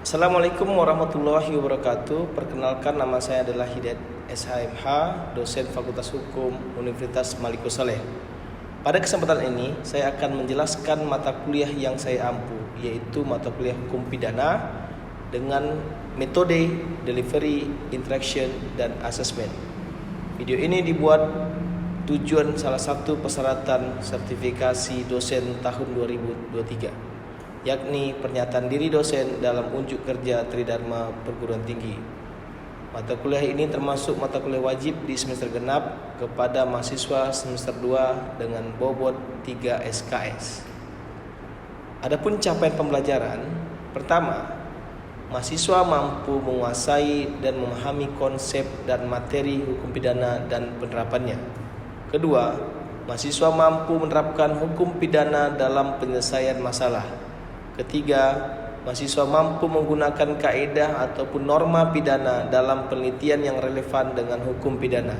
Assalamualaikum warahmatullahi wabarakatuh. Perkenalkan, nama saya adalah Hidayat SHMH, dosen Fakultas Hukum Universitas Maliku Saleh. Pada kesempatan ini, saya akan menjelaskan mata kuliah yang saya ampu, yaitu mata kuliah Hukum Pidana dengan metode delivery, interaction, dan assessment. Video ini dibuat tujuan salah satu persyaratan sertifikasi dosen tahun 2023, yakni pernyataan diri dosen dalam unjuk kerja Tridharma Perguruan Tinggi. Mata kuliah ini termasuk mata kuliah wajib di semester genap kepada mahasiswa semester 2 dengan bobot 3 SKS. Adapun capaian pembelajaran, pertama, mahasiswa mampu menguasai dan memahami konsep dan materi hukum pidana dan penerapannya. Kedua, mahasiswa mampu menerapkan hukum pidana dalam penyelesaian masalah. Ketiga, mahasiswa mampu menggunakan kaedah ataupun norma pidana dalam penelitian yang relevan dengan hukum pidana.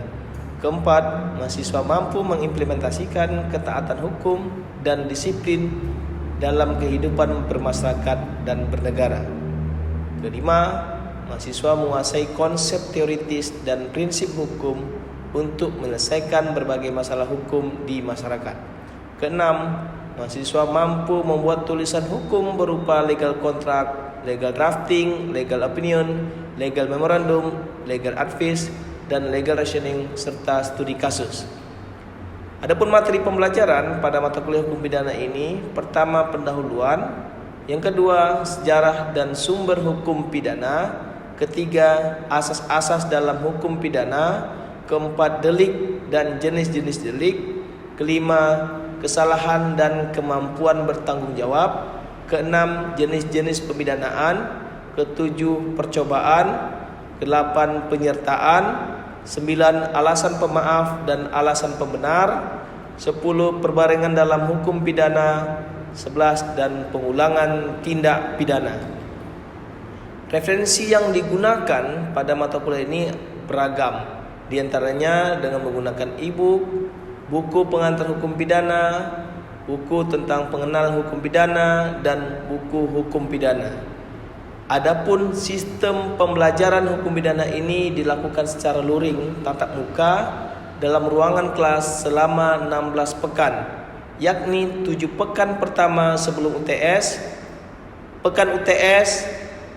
Keempat, mahasiswa mampu mengimplementasikan ketaatan hukum dan disiplin dalam kehidupan bermasyarakat dan bernegara. Kelima, mahasiswa menguasai konsep teoritis dan prinsip hukum untuk menyelesaikan berbagai masalah hukum di masyarakat. Keenam, mahasiswa mampu membuat tulisan hukum berupa legal contract, legal drafting, legal opinion, legal memorandum, legal advice, dan legal rationing serta studi kasus. Adapun materi pembelajaran pada mata kuliah hukum pidana ini, pertama pendahuluan, yang kedua sejarah dan sumber hukum pidana, ketiga asas-asas dalam hukum pidana, keempat delik dan jenis-jenis delik, kelima kesalahan dan kemampuan bertanggung jawab, keenam jenis-jenis pemidanaan, ketujuh percobaan, kedelapan penyertaan, 9 alasan pemaaf dan alasan pembenar, 10 perbarengan dalam hukum pidana, 11 dan pengulangan tindak pidana. Referensi yang digunakan pada mata kuliah ini beragam, di antaranya dengan menggunakan e-book, buku pengantar hukum pidana, buku tentang pengenal hukum pidana, dan buku hukum pidana. Adapun sistem pembelajaran hukum pidana ini dilakukan secara luring tatap muka dalam ruangan kelas selama 16 pekan, yakni 7 pekan pertama sebelum UTS, pekan UTS,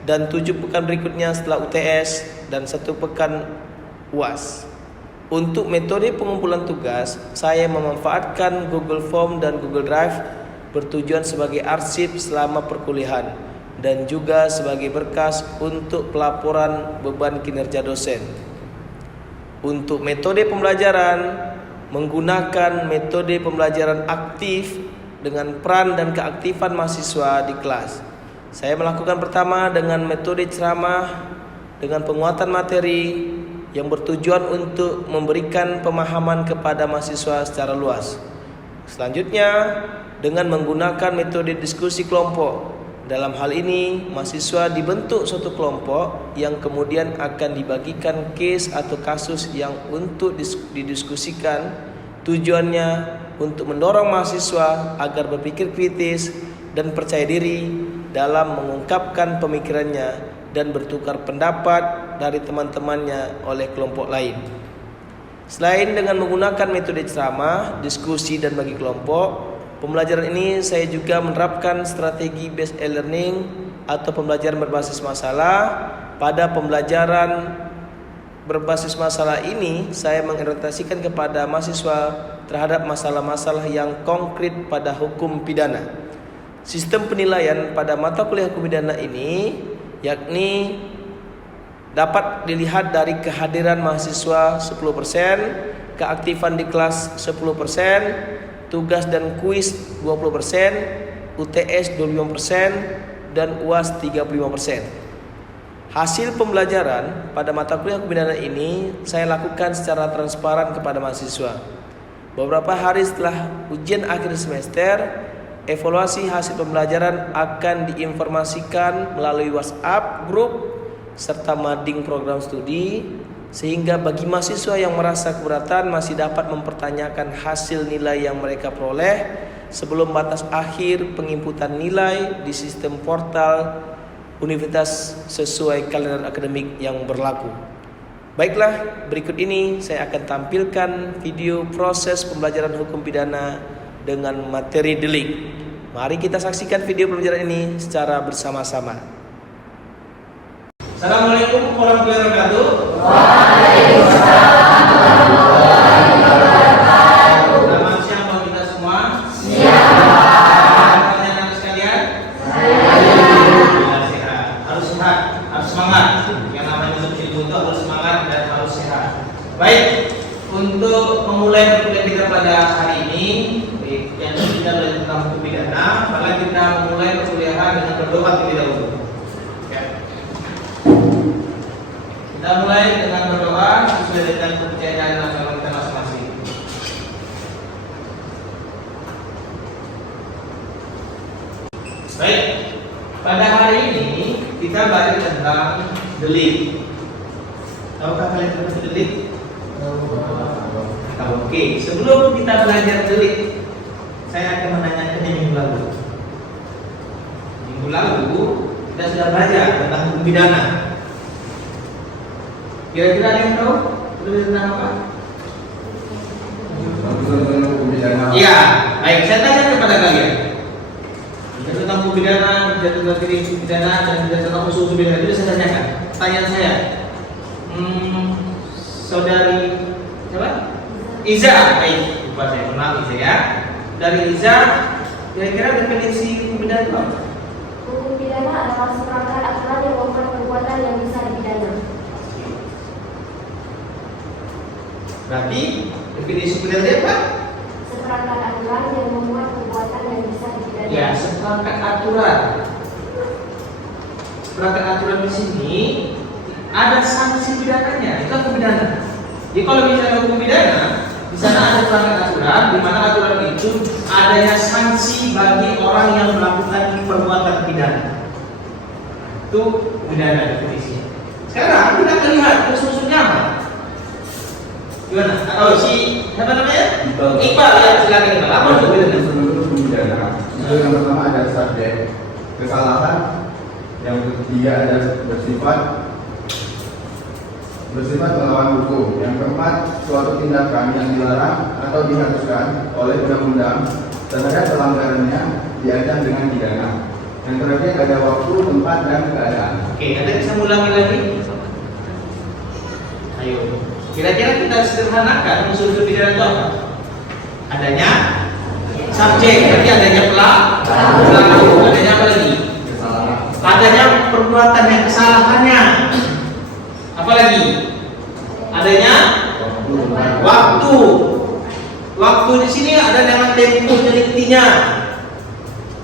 dan 7 pekan berikutnya setelah UTS, dan 1 pekan UAS. Untuk metode pengumpulan tugas, saya memanfaatkan Google Form dan Google Drive bertujuan sebagai arsip selama perkuliahan dan juga sebagai berkas untuk pelaporan beban kinerja dosen. Untuk metode pembelajaran, menggunakan metode pembelajaran aktif dengan peran dan keaktifan mahasiswa di kelas. Saya melakukan pertama dengan metode ceramah dengan penguatan materi yang bertujuan untuk memberikan pemahaman kepada mahasiswa secara luas. Selanjutnya, dengan menggunakan metode diskusi kelompok. Dalam hal ini, mahasiswa dibentuk suatu kelompok yang kemudian akan dibagikan case atau kasus yang untuk didiskusikan. Tujuannya untuk mendorong mahasiswa agar berpikir kritis dan percaya diri dalam mengungkapkan pemikirannya dan bertukar pendapat dari teman-temannya oleh kelompok lain. Selain dengan menggunakan metode ceramah, diskusi, dan bagi kelompok, pembelajaran ini saya juga menerapkan strategi based e-learning atau pembelajaran berbasis masalah. Pada pembelajaran berbasis masalah ini, saya mengorientasikan kepada mahasiswa terhadap masalah-masalah yang konkret pada hukum pidana. Sistem penilaian pada mata kuliah hukum pidana ini yakni dapat dilihat dari kehadiran mahasiswa 10%, keaktifan di kelas 10%, tugas dan kuis 20%, UTS 25%, dan UAS 35%. Hasil pembelajaran pada mata kuliah hukum pidana ini saya lakukan secara transparan kepada mahasiswa. Beberapa hari setelah ujian akhir semester, evaluasi hasil pembelajaran akan diinformasikan melalui WhatsApp grup serta mading program studi, sehingga bagi mahasiswa yang merasa keberatan masih dapat mempertanyakan hasil nilai yang mereka peroleh sebelum batas akhir penginputan nilai di sistem portal universitas sesuai kalender akademik yang berlaku. Baiklah, berikut ini saya akan tampilkan video proses pembelajaran hukum pidana dengan materi delik. Mari kita saksikan video pembelajaran ini secara bersama-sama. Assalamualaikum warahmatullahi wabarakatuh. Waalaikumsalam warahmatullahi wabarakatuh. Selamat siang bagi kita semua. Siang. Pertanyaan sekalian? Sehat. Harus sehat, harus semangat. Yang namanya untuk ilmu itu harus semangat dan harus sehat. Baik, untuk memulai perkuliahan kita pada hari ini, yang kita belajar tentang hukum pidana, maka kita memulai perkuliahan dengan berdoa terlebih dahulu. Kita mulai dengan berdoa sesuai dengan kepercayaan agama kita masing-masing. Baik, pada hari ini kita belajar tentang delik. Tahukah kalian tentang delik? Oke, sebelum kita belajar delik, saya akan menanyakannya minggu lalu. Minggu lalu kita sudah belajar tentang hukum pidana. Kira-kira ada yang tahu tentang apa? Hukum pidana. Iya, baik. Saya tanya kepada kalian. Bicara tentang hukum pidana, bicara tentang hukum pidana, dan bicara tentang usul hukum pidana itu saya tanyakan. Pertanyaan saya, saudari siapa? Iza, baik. Lupa saya, maaf Iza ya. Dari Iza, kira-kira definisi hukum pidana itu apa? Hukum pidana adalah serangkaian aturan yang membuat perbuatan yang bisa dipidana. Berarti definisi pidana itu apa? Serangkaian aturan yang membuat perbuatan yang bisa dipidana. Ya, serangkaian aturan. Serangkaian aturan di sini ada sanksi pidananya. Itu hukum pidana. Jadi kalau misalnya hukum pidana, di sana ada serangkaian aturan, di mana aturan itu adanya sanksi bagi orang yang melakukan perbuatan pidana. Itu pidana definisinya. Sekarang kita akan lihat usul-usulnya apa. Gimana? Oh, siapa namanya? Iqbal ya, silakan Iqbal. Apa itu pidana? Itu yang pertama ada subjek kesalahan, yang ketiga ada bersifat melawan hukum, yang keempat suatu tindakan yang dilarang atau diharuskan oleh undang-undang terhadap pelanggarannya diancam dengan pidana. Yang terakhir ada waktu, tempat, dan keadaan. Oke, nanti bisa ulangi lagi. Ayo. Kira-kira kita sederhanakan unsur pidana itu apa? Adanya subjek, berarti adanya pelaku, adanya apa lagi? Kesalahan. Adanya perbuatan yang kesalahannya. Apa lagi? Adanya waktu. Waktu di sini ada nama tempus deliktinya.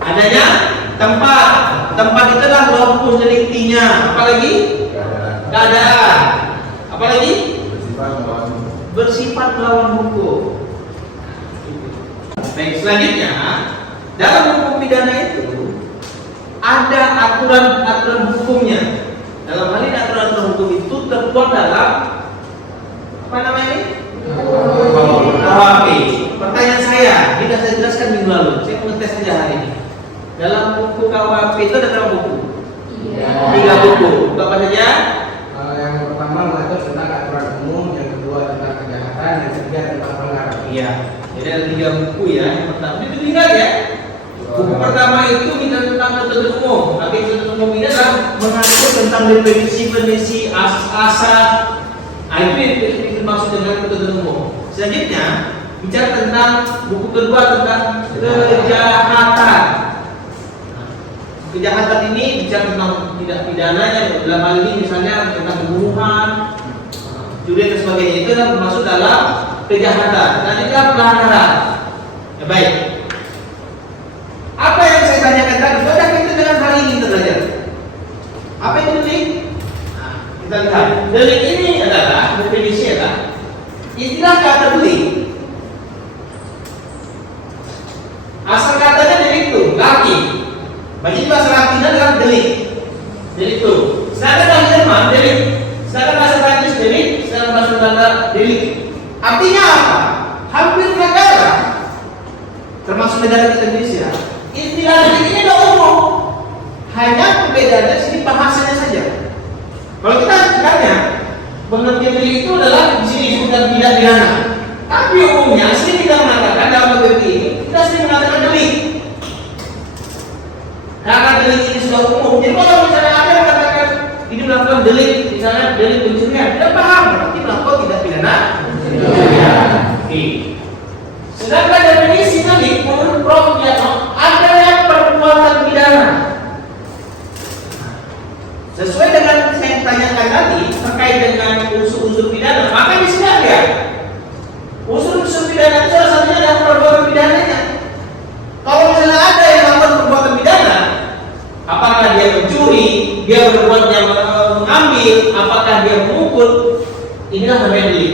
Adanya tempat. Tempat itu adalah tempus deliktinya. Apa lagi? Keadaan. Apa lagi? Bersifat melawan hukum. Baik, selanjutnya dalam hukum pidana itu ada aturan-aturan hukumnya. Dalam hal ini aturan-aturan hukum itu terbuat dalam apa namanya ini? KUHP. Pertanyaan saya, tidak saya jelaskan minggu lalu. Saya mengetes saja hari ini. Dalam buku KUHP itu ada berapa buku? Tiga buku. Apa saja? Yang pertama mengatur tentang aturan umum, yang kedua tentang kejahatan, yang ketiga tentang pelanggaran. Iya. Jadi ada tiga buku ya. Yang pertama itu tinggal ya. Buku pertama itu bicara tentang ketentuan umum. Tapi ketentuan umum ini adalah mengatur tentang definisi, asas-asas. Itu dimaksud dengan ketentuan umum. Selanjutnya bicara tentang buku kedua tentang kejahatan. Kejahatan ini bicara tentang tidak pidananya. Dalam hal ini misalnya tentang pembunuhan, judi dan sebagainya. Itu adalah termasuk dalam kejahatan. Dan itu adalah pelanggaran. Ya baik. Apa yang saya tanyakan tadi? Sudah kita dengan hari ini kita belajar. Apa itu delik? Nah, kita lihat. Delik ini adalah definisi adalah istilah kata delik. Asal katanya delik itu laki. Bagi bahasa Latin adalah delik. Delik itu. Sedangkan bahasa Jerman delik. Sedangkan bahasa Prancis delik. Sedangkan bahasa Belanda delik. Artinya apa? Hampir negara, termasuk negara kita Indonesia, istilah delik ini adalah umum. Hanya perbedaannya sini sini bahasanya saja. Kalau kita tanya, pengertian delik itu adalah di sini disebutkan tidak pidana. Tapi umumnya sering kita mengatakan dalam pengertian ini, kita sering mengatakan delik. Karena delik ini sudah umum. Jadi kalau misalnya ada yang mengatakan ini melakukan delik, misalnya delik pencurian, tidak paham berarti melakukan tidak pidana. Sedangkan definisi delik menurut Prof. Yatno adalah perbuatan pidana. Sesuai dengan yang saya tanyakan tadi terkait dengan unsur-unsur pidana, maka di sini ada unsur-unsur pidana itu salah satunya adalah perbuatan pidananya. Kalau misalnya ada yang melakukan perbuatan pidana, apakah dia mencuri, dia berbuat yang mengambil, apakah dia memukul, inilah namanya delik.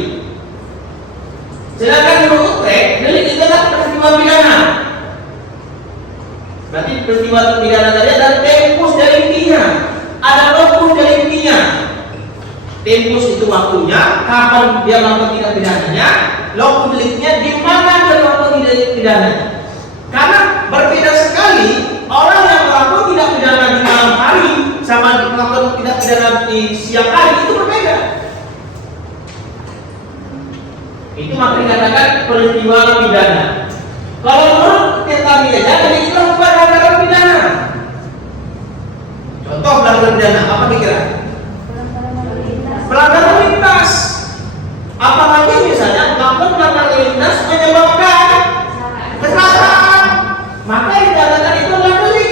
Sedangkan menurut Utrecht, delik itu adalah peristiwa pidana. Berarti peristiwa pidana tadi adalah tempus deliktinya, ada locus deliktinya. Tempus itu waktunya, kapan dia melakukan tindak pidananya, locus deliktinya di mana dia melakukan tindak pidana. Karena berbeda sekali orang yang melakukan tindak pidana di malam hari sama melakukan tindak pidana di siang hari itu berbeda. Itu maka dikatakan peristiwa pidana. Kalau menurut tentang pidana, jadi itu pelanggaran pidana. Contoh pelanggaran pidana apa kira? Pelanggaran lintas. Apalagi misalnya melakukan pelanggaran lintas menyebabkan kecelakaan, maka dikatakan itu adalah delik.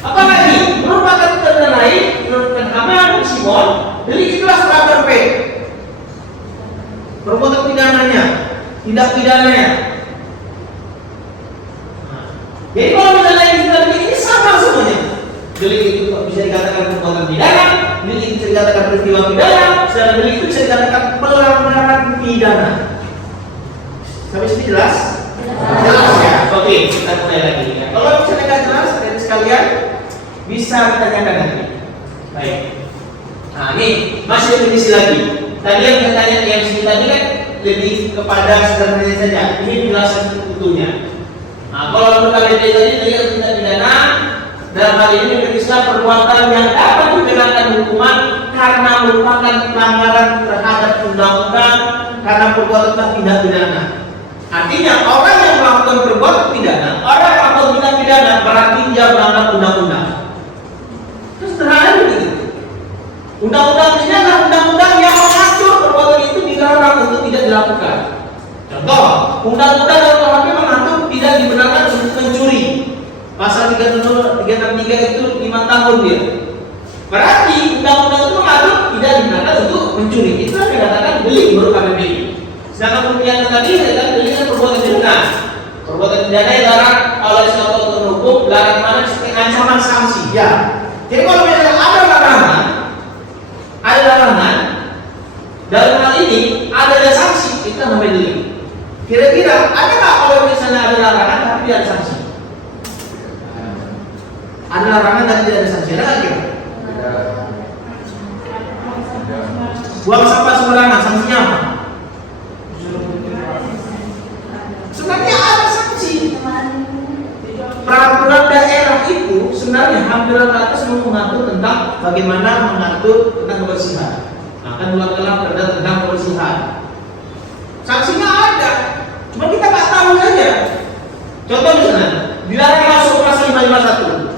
Apalagi merupakan pidana lain, menurut Ahmad Simon, delik itulah seragam P. Perbuatan pidananya, tindak pidananya. Jadi kalau misalnya ini sama semuanya. Delik itu bisa dikatakan perbuatan pidana, delik itu bisa dikatakan peristiwa pidana, sedangkan delik itu bisa dikatakan pelanggaran pidana. Sampai sini jelas? Jelas ya. Oke, kita mulai lagi. Ya. Kalau misalnya nggak jelas, dari sekalian bisa ditanyakan nanti. Baik. Nah, ini masih definisi lagi. Tadi yang saya tanya yang sini tadi kan lebih kepada sederhananya saja. Ini penjelasan utuhnya. Nah, kalau menurut kalian tadi tidak pidana, dalam hal ini beristilah perbuatan yang dapat dikenakan hukuman karena merupakan pelanggaran terhadap undang-undang karena perbuatan tindak pidana. Artinya orang yang melakukan perbuatan pidana, orang yang melakukan tindak pidana berarti dia melanggar undang-undang. Itu sederhana begitu. Undang-undang ini adalah undang-undang yang mengatur perbuatan itu dilarang untuk tidak dilakukan. Contoh, undang-undang dalam KUHP mengatur tidak dibenarkan untuk mencuri. Pasal 363 itu 5 tahun dia. Berarti undang-undang itu mengatur tidak dibenarkan untuk mencuri. Itu yang dikatakan delik menurut KPPI. Sedangkan pemilihan tadi adalah delik perbuatan pidana. Perbuatan pidana yang dilarang oleh suatu aturan hukum, dilarang mana seperti ancaman sanksi. Ya. Jadi kalau misalnya ada larangan, dalam hal ini ada sanksi, itu namanya delik. Kira-kira ada nggak kalau misalnya ada larangan tapi tidak ada sanksi? Ada larangan dan tidak ada sanksi, ada nggak kira? Buang sampah sembarangan, sanksinya apa? Sebenarnya ada sanksi. Peraturan daerah itu sebenarnya hampir rata-rata semua mengatur tentang bagaimana mengatur tentang kebersihan. Akan dilakukan perda tentang kebersihan. Sanksinya ada, cuma kita nggak tahu saja. Contoh misalnya, dilarang masuk pasal 551.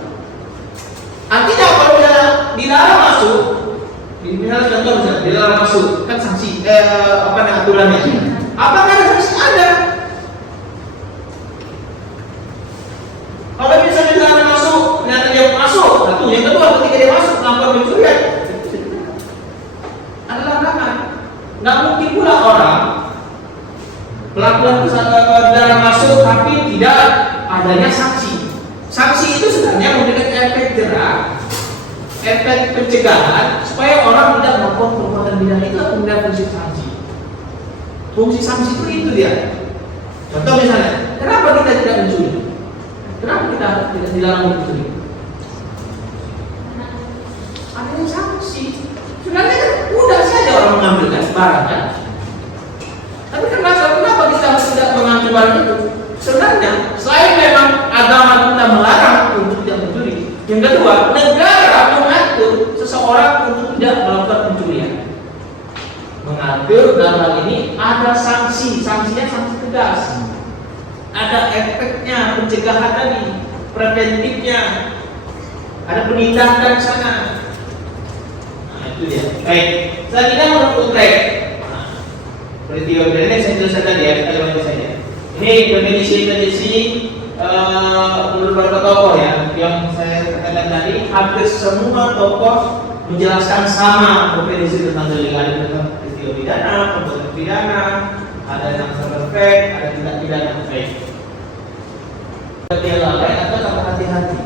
Artinya kalau misalnya dilarang masuk, misalnya contoh misalnya dilarang masuk, kan sanksi aturannya. Apakah ada sanksi? Ada. Kalau misalnya dilarang masuk, ternyata dia masuk, satu. Yang kedua, ketika dia masuk melakukan pencurian, ada larangan. Nggak mungkin pula orang melakukan dilarang masuk tapi tidak adanya sanksi. Sanksi itu sebenarnya memberikan efek jerak, efek pencegahan supaya orang tidak melakukan perbuatan pidana. Itu kemudian fungsi sanksi. Fungsi sanksi itu dia. Contoh misalnya, kenapa kita tidak mencuri? Kenapa kita tidak dilarang mencuri? Ada sanksi. Sebenarnya kan mudah saja orang mengambilkan barang kan. Tapi kenapa kita tidak mengambil barang itu? Sebenarnya selain memang agama kita melarang untuk tidak mencuri, yang kedua mengatur dalam hal ini ada sanksinya sanksi tegas, ada efeknya, pencegahan tadi, preventifnya, ada penindakan di sana. Nah, itu dia. Baik, selanjutnya menurut track. Nah, peristiwa pidana ini saya jelaskan tadi ya, kita lanjut saja. Ini definisi menurut beberapa tokoh ya, yang saya katakan tadi, hampir semua tokoh menjelaskan sama definisi tentang delik, ada tentang peristiwa pidana, perbuatan pidana, ada yang perfect, ada tindak pidana fake. Dia lalai atau tak berhati-hati.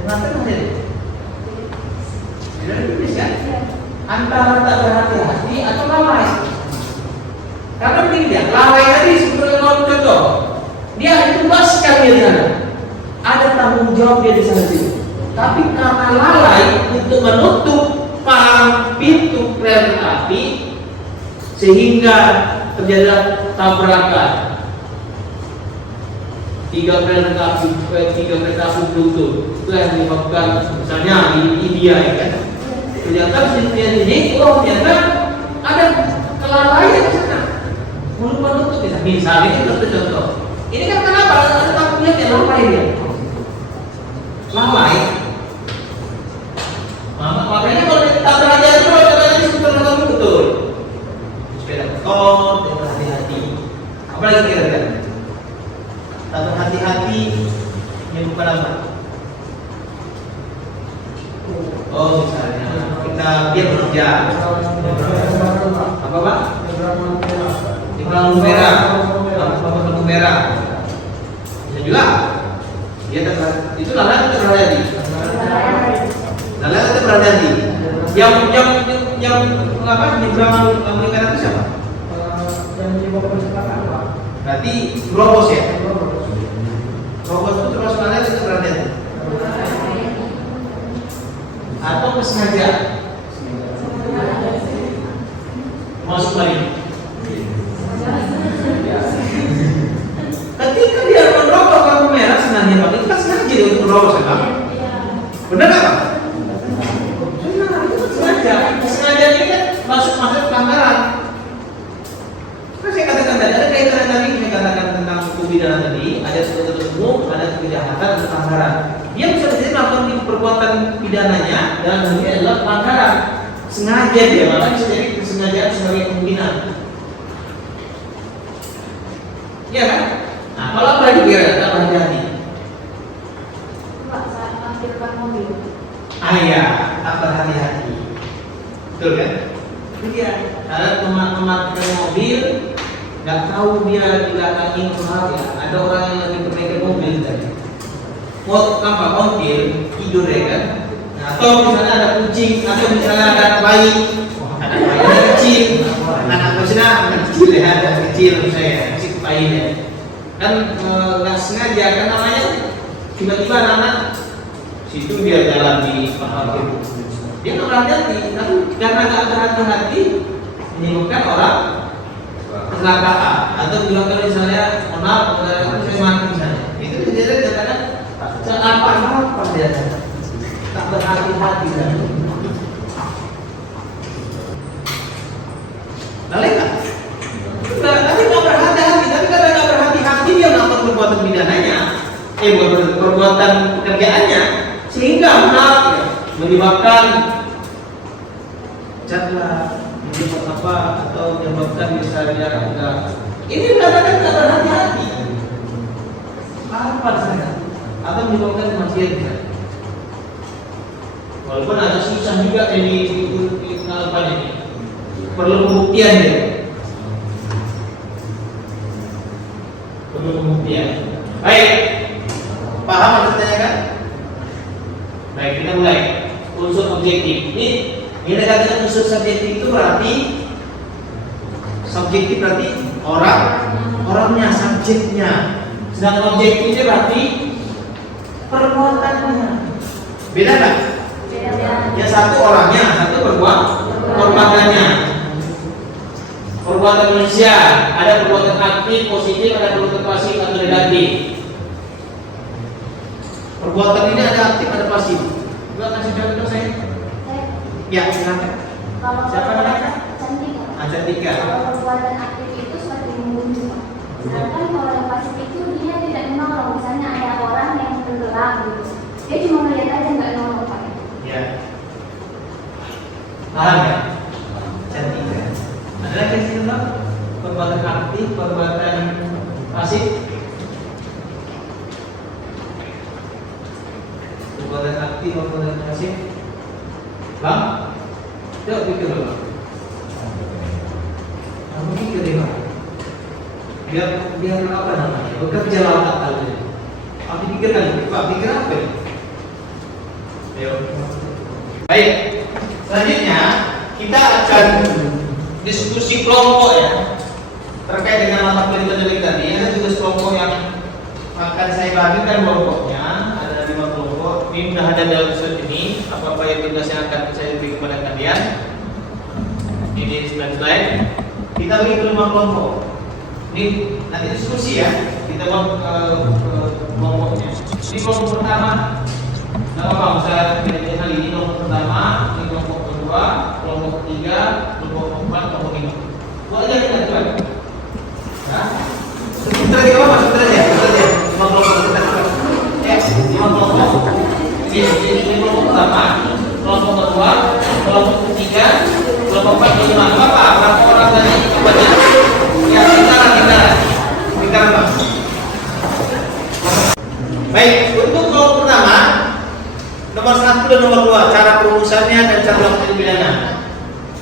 Kenapa tadi? Tidak ditulis kan? Antara tak berhati-hati atau lalai. Karena begini dia, lalai tadi sebetulnya contoh. Dia itu tugaskan dia di sana. Ada tanggung jawab dia di sana situ. Tapi karena lalai untuk menutup palang pintu kereta api sehingga terjadi tabrakan. 3 kereta api tutup. Itu yang menyebabkan misalnya di India ya kan. Ternyata di sini, ternyata ada kelalaian di sana. Menutup misalnya itu contoh. Ini kan kenapa ada takutnya yang lalai dia? Lalai. Makanya kalau tak berhati-hati terus katanya sebetulnya kamu betul. Sepeda motor dan berhati-hati. Apa lagi kira-kira? Tak berhati-hati yang bukan apa? Oh misalnya dia bekerja. Apa Pak? Di lampu merah. Lampu merah. Bisa juga. Dia itu lalai atau berhati-hati? Lalai atau berhati-hati? Yang apa? Nyebrang lampu merah itu siapa? Berarti berobos ya? Berobos itu terus lalai atau berhati-hati? Atau sengaja? Masuk lagi. Ketika dia menerobos lampu merah sebenarnya Pak, itu kan sengaja dia untuk menerobos kan Pak? Benar nggak Pak? Benar, itu sengaja. Sengaja ini kan masuk pelanggaran. Kan saya katakan tadi, ada kaitan tadi saya katakan tentang hukum pidana tadi, ada sesuatu umum, ada kejahatan dan pelanggaran. Dia bisa jadi melakukan perbuatan pidananya dan ini adalah pelanggaran. Sengaja dia, makanya bisa jadi kesengajaan sebagai kemungkinan. Iya kan? Nah, kalau apa lagi kira-kira tak berhati-hati? Pak, saat parkirkan mobil. Iya, tak berhati-hati. Betul kan? Iya. Ada memarkir mobil, nggak tahu dia di belakangnya ya. Ada orang yang lagi pemegang mobil tadi. Mau apa? Ontil tidur ya kan? Nah, atau misalnya ada kucing, atau misalnya ada bayi, ada kecil, anak kecil ya, ada kecil misalnya, kecil bayinya. Kan nggak sengaja kan namanya tiba-tiba anak situ dia jalan di parkir, dia nggak berhati-hati, tapi karena nggak berhati-hati menyebabkan orang kecelakaan atau menyebabkan misalnya saya mati misalnya, itu kejadian katakan apa dia tak berhati-hati kan? Lalai nggak? Tapi nggak berhati-hati, tapi karena nggak berhati-hati dia melakukan perbuatan pidananya, perbuatan pekerjaannya, sehingga menyebabkan jatuh, menyebabkan apa atau menyebabkan misalnya enggak. Ini dikatakan nggak berhati-hati. Apa saja? Atau menyebabkan kematian. Walaupun agak susah juga di ini. Perlu pembuktian ya. Perlu pembuktian. Baik. Paham maksudnya kan? Baik, kita mulai. Unsur objektif. Ini kita katakan unsur subjektif itu berarti subjektif berarti orangnya, subjeknya. Sedangkan objektifnya berarti perbuatannya. Beda kan? Yang satu orangnya, satu perbuatannya. Perbuatan manusia, ada perbuatan aktif, positif, ada perbuatan pasif atau negatif. Perbuatan ini ada aktif, ada pasif. Coba kasih contoh saya. Ya, silakan. Kalau Siapa namanya? Cantik. Ayat 3. Kalau perbuatan aktif itu seperti membunuh. Sedangkan kalau yang pasif itu dia tidak menolong. Misalnya ada orang yang tenggelam gitu, dia cuma melihat aja nggak nolong Pak. Ya. Paham ya? Ayat 3. Ada lagi di situ Pak? Perbuatan aktif, perbuatan pasif. Perbuatan aktif, perbuatan pasif. Bang, coba pikir Bang. Kamu pikir deh Bang. Biar apa namanya? Bekerja otak kalian. Aku pikirkan, Pak pikir apa ya? Ayo. Baik. Selanjutnya kita akan diskusi kelompok ya terkait dengan mata kuliah delik tadi. Ada tugas kelompok yang akan saya bagikan kelompoknya. Ada 5 kelompok. Ini sudah ada dalam slide ini. Apa yang tugas yang akan saya beri kepada kalian? Ini slide. Kita beri ke 5 kelompok. Ini nanti diskusi ya. Kita kelompoknya. Ini kelompok pertama. Nama bangsa kita kali ini kelompok pertama, ini kelompok kedua, kelompok ketiga, kelompok keempat, kelompok 5. Buat aja kita coba. Ya. Sebentar kita apa? Sebentar aja. 5 kelompok kita coba. Ya, 5 kelompok. Ini kelompok pertama, kelompok kedua, kelompok ketiga, kelompok 4, kelompok 5. Apa? Berapa orang tadi? Coba ya. Ya, kita Bang. Baik, untuk kelompok pertama nomor 1 dan nomor 2 cara perumusannya dan cara melakukan pidana.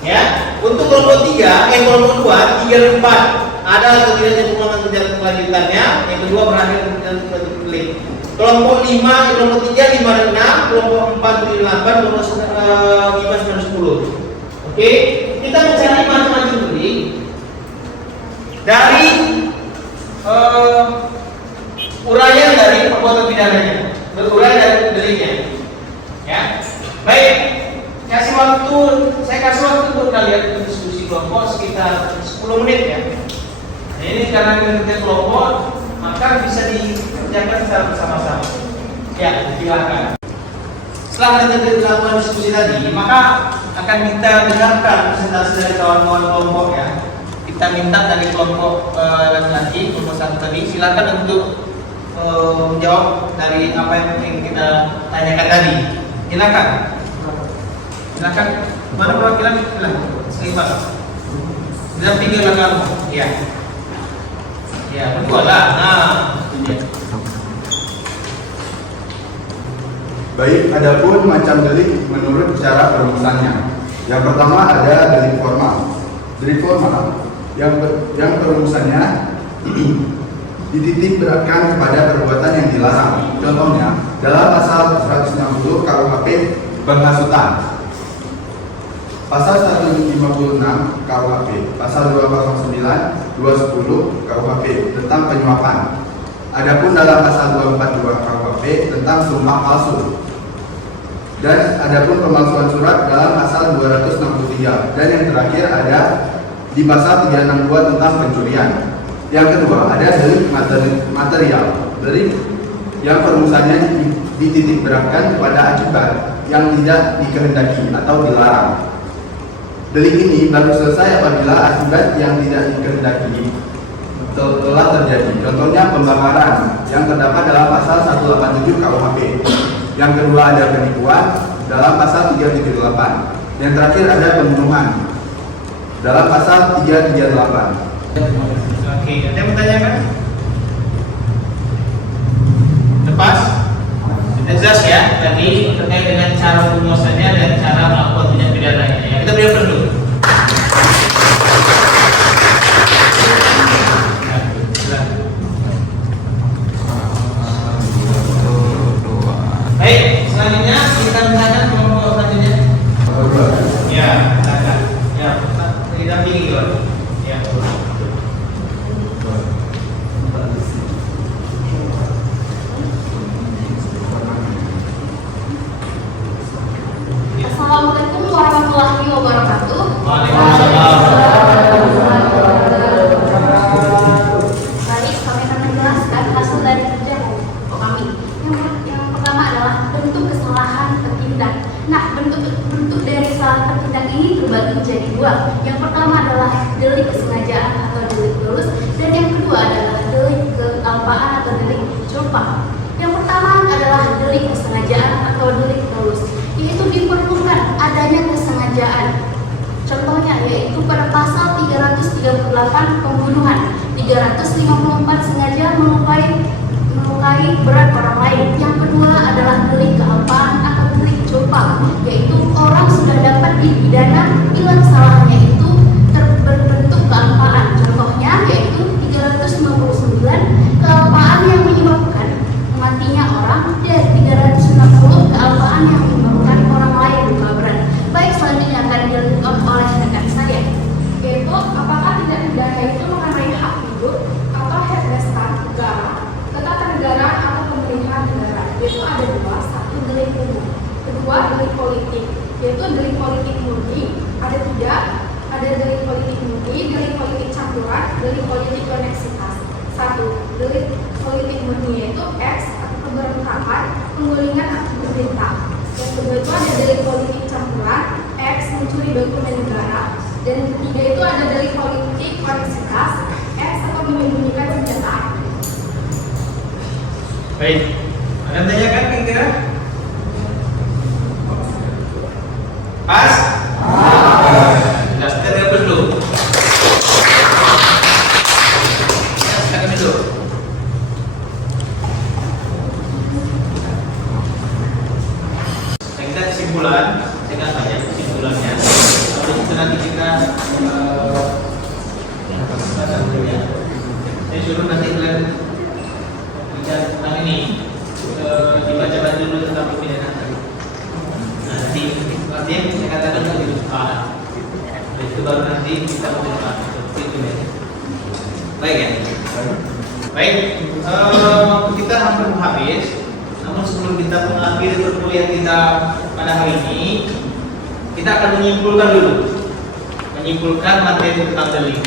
Ya, untuk kelompok 3, kelompok 2, 3 dan 4 ada atau tidaknya pengulangan kejahatan kelanjutannya. Yang kedua berakhir dengan delik. Kelompok 5, kelompok 3, 5 dan 6, kelompok 4, 7 dan 8, kelompok 5, 9 dan 10. Oke, kita mencari macam-macam delik dari uraian dari perbuatan pidananya, beruraian dari deliknya. Ya, baik. Saya kasih waktu untuk kalian diskusi kelompok sekitar 10 menit ya. Nah, ini karena kita kelompok, maka bisa dikerjakan secara bersama-sama. Ya, silakan. Setelah kita dilakukan diskusi tadi, maka akan kita dengarkan presentasi dari kawan-kawan kelompok ya. Kita minta dari kelompok laki-laki, kelompok 1 tadi, silakan untuk menjawab dari apa yang ingin kita tanyakan tadi. Silakan. Mana perwakilan? Silakan. Dampingilah kamu. Ya. Ya, berdua lah. Nah, ini. Baik, adapun macam delik menurut cara perumusannya. Yang pertama ada delik formal. Delik formal yang perumusannya dititik beratkan kepada perbuatan yang dilarang. Contohnya dalam pasal 160 KUHP penghasutan, pasal 156 KUHP, pasal 209, 210 KUHP tentang penyuapan. Adapun dalam pasal 242 KUHP tentang sumpah palsu. Dan adapun pemalsuan surat dalam pasal 263. Dan yang terakhir ada di pasal 362 tentang pencurian. Yang kedua ada delik material, delik yang perumusannya dititik beratkan kepada akibat yang tidak dikehendaki atau dilarang. Delik ini baru selesai apabila akibat yang tidak dikehendaki telah terjadi. Contohnya pembakaran yang terdapat dalam pasal 187 KUHP. Yang kedua ada penipuan dalam pasal 378. Yang terakhir ada pembunuhan dalam pasal 338. Oke, ada yang bertanyakan? Lepas? Sudah jelas ya tadi terkait dengan cara perumusannya dan cara melakukan tindak pidananya. Ya, kita beri dulu. Baik, selanjutnya kita bertanya kelompok selanjutnya. Ya, silakan. Ya, kita pilih dulu. Ya. Assalamualaikum warahmatullahi wabarakatuh. delik kesengajaan atau delik tulus, dan yang kedua adalah delik kealpaan atau delik culpa. Yang pertama adalah delik kesengajaan atau delik tulus, yaitu diperlukan adanya kesengajaan. Contohnya yaitu pada pasal 338 pembunuhan, 354 sengaja melukai berat orang lain. Yang kedua adalah delik kealpaan atau delik culpa, yaitu orang sudah dapat dipidana bila kesalahannya itu berbentuk kealpaan. Contohnya yaitu 359 kealpaan yang menyebabkan matinya orang, dan 360 kealpaan yang menyebabkan orang lain luka berat. Baik, selanjutnya akan dilakukan oleh rekan saya, yaitu apakah tindak pidana itu mengenai hak hidup atau hak dasar negara, ketatanegaraan atau pemerintahan negara. Yaitu ada dua, satu delik umum, kedua delik politik, yaitu delik politik murni. Ada tiga, ada delik politik murni, delik politik campuran, delik politik koneksitas. Satu, delik politik murni yaitu X atau keberpihakan, penggulingan atau pemerintah. Yang kedua itu ada delik politik campuran, X mencuri dokumen negara. Dan yang ketiga itu ada delik politik koneksitas, X atau menyembunyikan senjata api. Baik, ada tanyakan kira-kira? Pas? Sudah, kita terus dulu. Silakan dulu. Kita kesimpulan, saya akan tanya kesimpulannya. Habis itu nanti kita saya suruh nanti kalian tentang ini dibaca dulu tentang pembinaan. Nanti artinya saya katakan dulu itu baru nanti kita mencoba seperti itu ya. Baik ya. Baik, kita hampir habis. Namun sebelum kita mengakhiri perkuliahan kita pada hari ini, kita akan menyimpulkan materi tentang delik.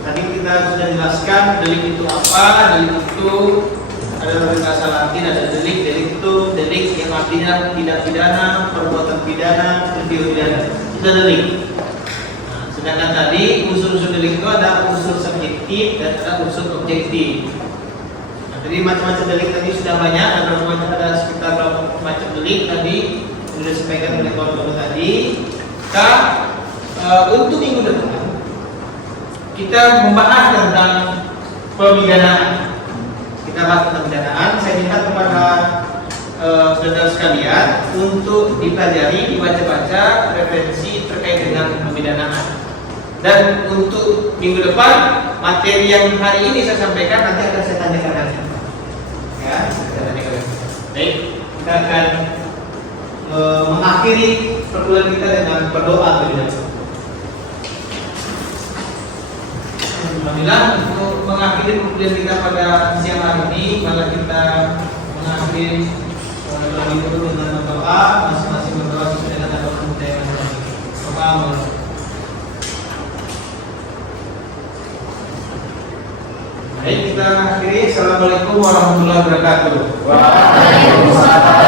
Tadi kita sudah jelaskan delik itu apa. Delik itu adalah bahasa Latin, ada delik itu delik yang artinya tindak pidana, perbuatan pidana, peristiwa pidana. Itu delik. Nah, sedangkan tadi unsur-unsur delik itu ada unsur subjektif dan ada unsur objektif. Nah, jadi macam-macam delik tadi sudah banyak, ada sekitar berapa macam delik tadi sudah disampaikan oleh kawan-kawan tadi. Untuk minggu depan kita membahas tentang pemidanaan. Kita bahas tentang pemidanaan. Saya minta kepada saudara sekalian untuk dipelajari, dibaca-baca referensi terkait dengan pemidanaan. Dan untuk minggu depan materi yang hari ini saya sampaikan nanti akan saya tanyakan lagi. Ya, saya tanyakan lagi. Baik, kita akan mengakhiri perkuliahan kita dengan berdoa terlebih dahulu. Alhamdulillah, untuk mengakhiri perkuliahan kita pada siang hari ini, malah kita mengakhiri terlebih dahulu dengan berdoa, masing-masing berdoa sesuai dengan agama budaya masing-masing. Baik, kita akhiri. Assalamualaikum warahmatullahi wabarakatuh. Waalaikumsalam.